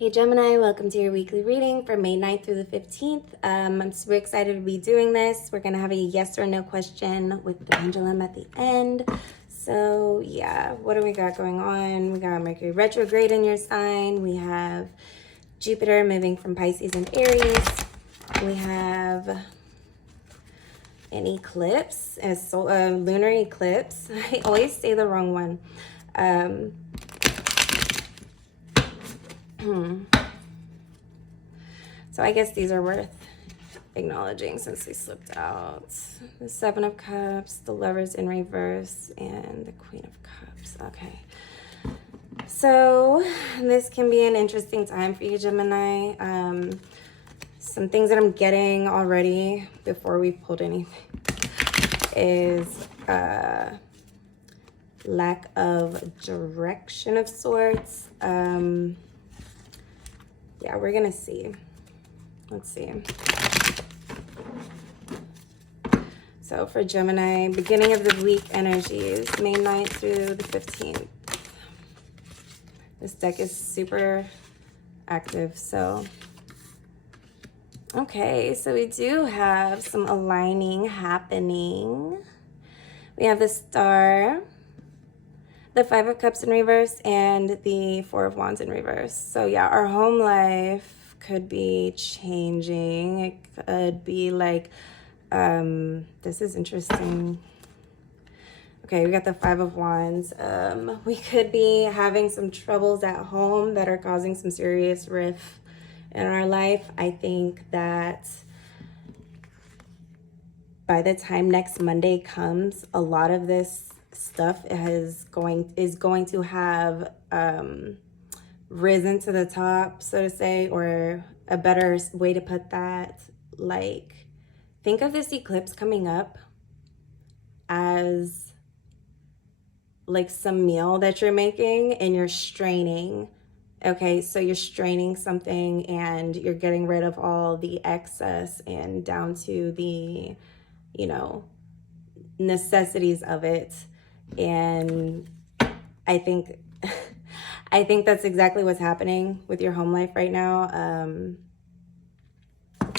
Hey Gemini, welcome to your weekly reading for May 9th through the 15th. I'm super excited to be doing this. We're going to have a yes or no question with the pendulum at the end. So yeah, what do we got going on? We got Mercury retrograde in your sign. We have Jupiter moving from Pisces and Aries. We have an eclipse, a lunar eclipse. I always say the wrong one. So I guess these are worth acknowledging since they slipped out. The Seven of Cups, the Lovers in reverse, and the Queen of Cups. Okay. So this can be an interesting time for you, Gemini. Some things that I'm getting already before we've pulled anything is lack of direction of sorts. Yeah, we're gonna see. Let's see. So for Gemini, beginning of the week energies, May 9th through the 15th. This deck is super active, so. Okay, so we do have some aligning happening. We have the Star, the Five of Cups in reverse, and the Four of Wands in reverse. So yeah, our home life could be changing. It could be like, this is interesting. Okay, we got the Five of Wands. We could be having some troubles at home that are causing some serious rift in our life. I think that by the time next Monday comes, a lot of this stuff is going to have risen to the top, so to say, or a better way to put that. Like, think of this eclipse coming up as like some meal that you're making and you're straining. Okay, so you're straining something and you're getting rid of all the excess and down to the, you know, necessities of it. And I think that's exactly what's happening with your home life right now.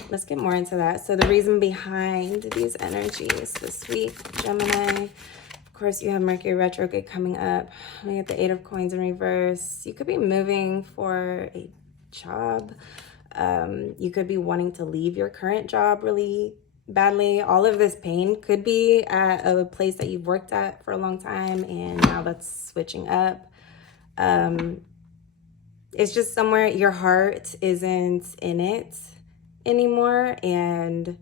Let's get more into that. So the reason behind these energies this week, Gemini, of course, you have Mercury retrograde coming up. We get the Eight of Coins in reverse. You could be moving for a job. You could be wanting to leave your current job really badly. All of this pain could be at a place that you've worked at for a long time, and now that's switching up. It's just somewhere your heart isn't in it anymore, and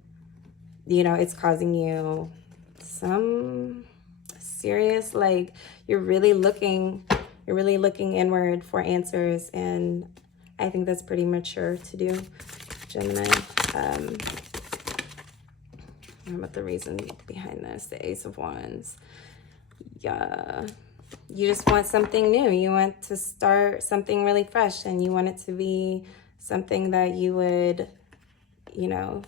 you know, it's causing you some serious, like, you're really looking inward for answers, and I think that's pretty mature to do, Gemini. What about the reason behind this? The Ace of Wands. Yeah, you just want something new. You want to start something really fresh, and you want it to be something that you would, you know,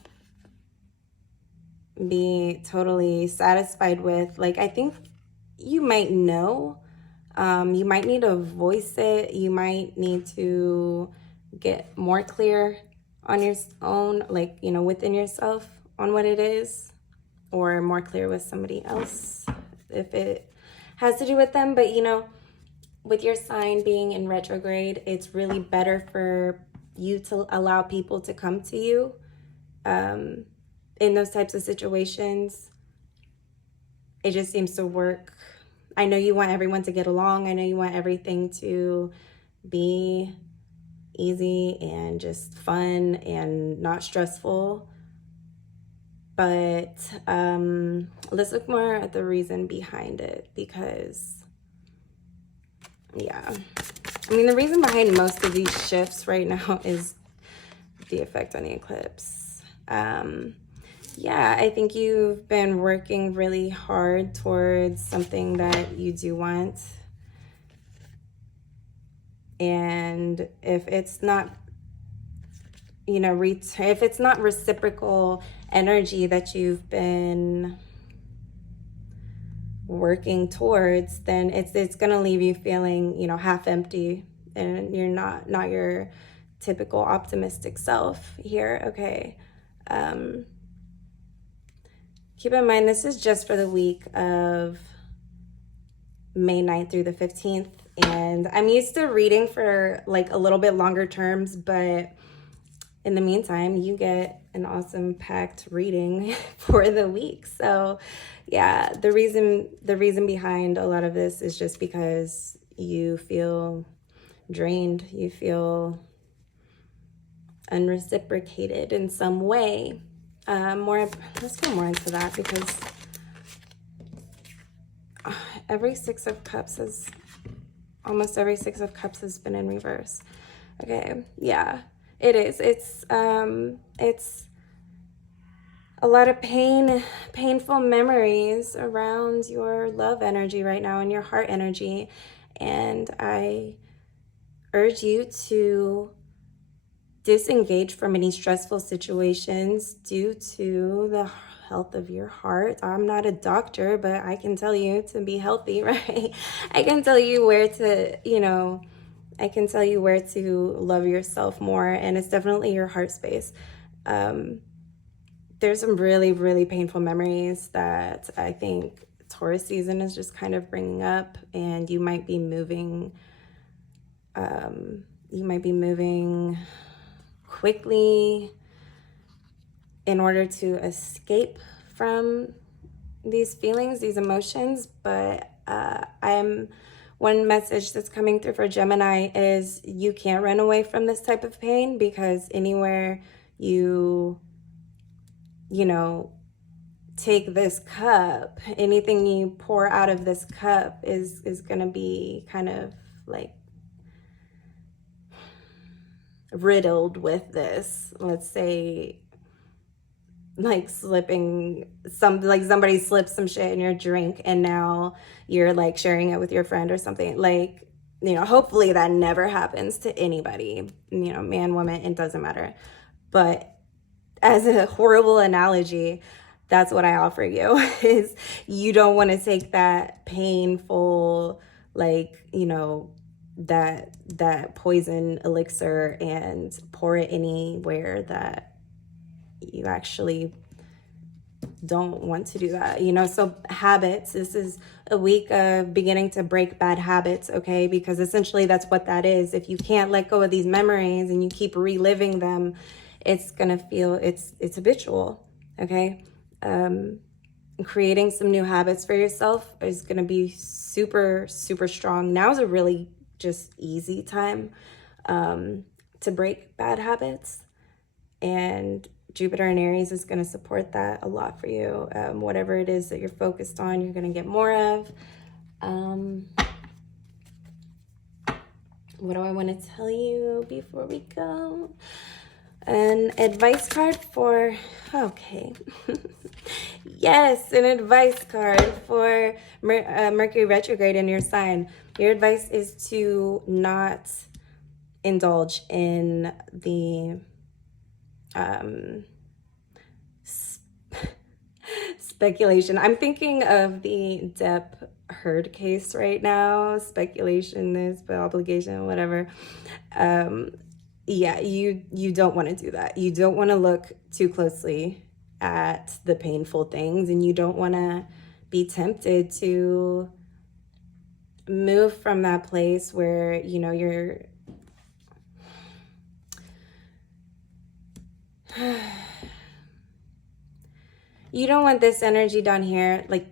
be totally satisfied with. Like, I think you might know, you might need to voice it. You might need to get more clear on your own, like, you know, within yourself on what it is, or more clear with somebody else if it has to do with them. But, you know, with your sign being in retrograde, it's really better for you to allow people to come to you in those types of situations. It just seems to work. I know you want everyone to get along. I know you want everything to be easy and just fun and not stressful. But let's look more at the reason behind it, because, yeah. I mean, the reason behind most of these shifts right now is the effect on the eclipse. Yeah, I think you've been working really hard towards something that you do want. And if it's not, you know, if it's not reciprocal energy that you've been working towards, then it's going to leave you feeling, you know, half empty, and you're not your typical optimistic self here. Okay. Keep in mind, this is just for the week of May 9th through the 15th. And I'm used to reading for like a little bit longer terms, but in the meantime, you get an awesome packed reading for the week. So yeah, the reason behind a lot of this is just because you feel drained, you feel unreciprocated in some way. Let's go more into that, because every Six of Cups has, almost every Six of Cups has been in reverse. Okay, yeah, it is. It's a lot of painful memories around your love energy right now and your heart energy. And I urge you to disengage from any stressful situations due to the health of your heart. I'm not a doctor, but I can tell you to be healthy, right? I can tell you where to, I can tell you where to love yourself more, and it's definitely your heart space. There's some really, really painful memories that I think Taurus season is just kind of bringing up, and you might be moving quickly in order to escape from these feelings, these emotions. But one message that's coming through for Gemini is you can't run away from this type of pain, because anywhere you take this cup, anything you pour out of this cup is gonna be kind of like riddled with this. Let's say like somebody slips some shit in your drink, and now you're like sharing it with your friend or something. Like, hopefully that never happens to anybody, man, woman, it doesn't matter. But as a horrible analogy, that's what I offer you, is you don't want to take that painful, that poison elixir and pour it anywhere that you actually don't want to do that. So habits, this is a week of beginning to break bad habits, okay? Because essentially that's what that is. If you can't let go of these memories and you keep reliving them, it's gonna feel, it's habitual, okay? Creating some new habits for yourself is gonna be super, super strong. Now is a really just easy time to break bad habits, and Jupiter in Aries is going to support that a lot for you. Whatever it is that you're focused on, you're going to get more of. What do I want to tell you before we go? An advice card for, okay. Yes, an advice card for Mercury retrograde in your sign. Your advice is to not indulge in the speculation. I'm thinking of the Depp Heard case right now. Speculation, this, but obligation, whatever. Yeah, you don't want to do that. You don't want to look too closely at the painful things, and you don't want to be tempted to move from that place where, you're you don't want this energy down here like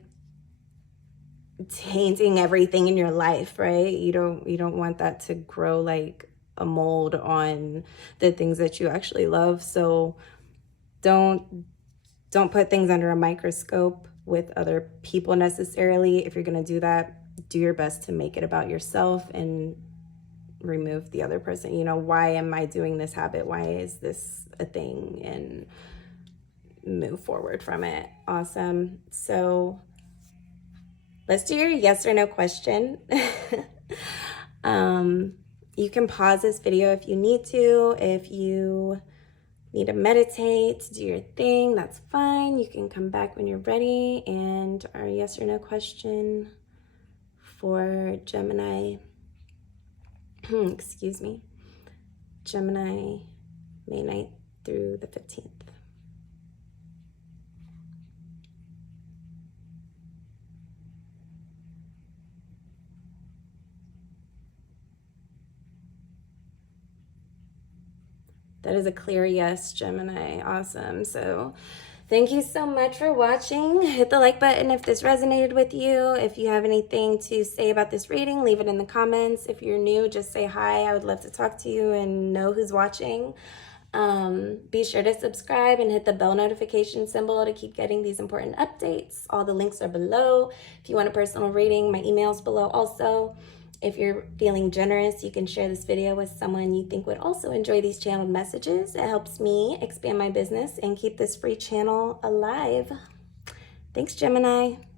tainting everything in your life, right? You don't want that to grow like a mold on the things that you actually love. So don't put things under a microscope with other people necessarily. If you're going to do that, do your best to make it about yourself and remove the other person. Why am I doing this habit? Why is this a thing? And move forward from it. Awesome. So let's do your yes or no question. You can pause this video if you need to. If you need to meditate, do your thing, that's fine. You can come back when you're ready. And our yes or no question for Gemini, excuse me, Gemini, May 9th through the 15th. That is a clear yes, Gemini. Awesome. So thank you so much for watching. Hit the like button if this resonated with you. If you have anything to say about this reading, leave it in the comments. If you're new, just say hi. I would love to talk to you and know who's watching. Be sure to subscribe and hit the bell notification symbol to keep getting these important updates. All the links are below. If you want a personal reading, my email's below also. If you're feeling generous, you can share this video with someone you think would also enjoy these channeled messages. It helps me expand my business and keep this free channel alive. Thanks, Gemini.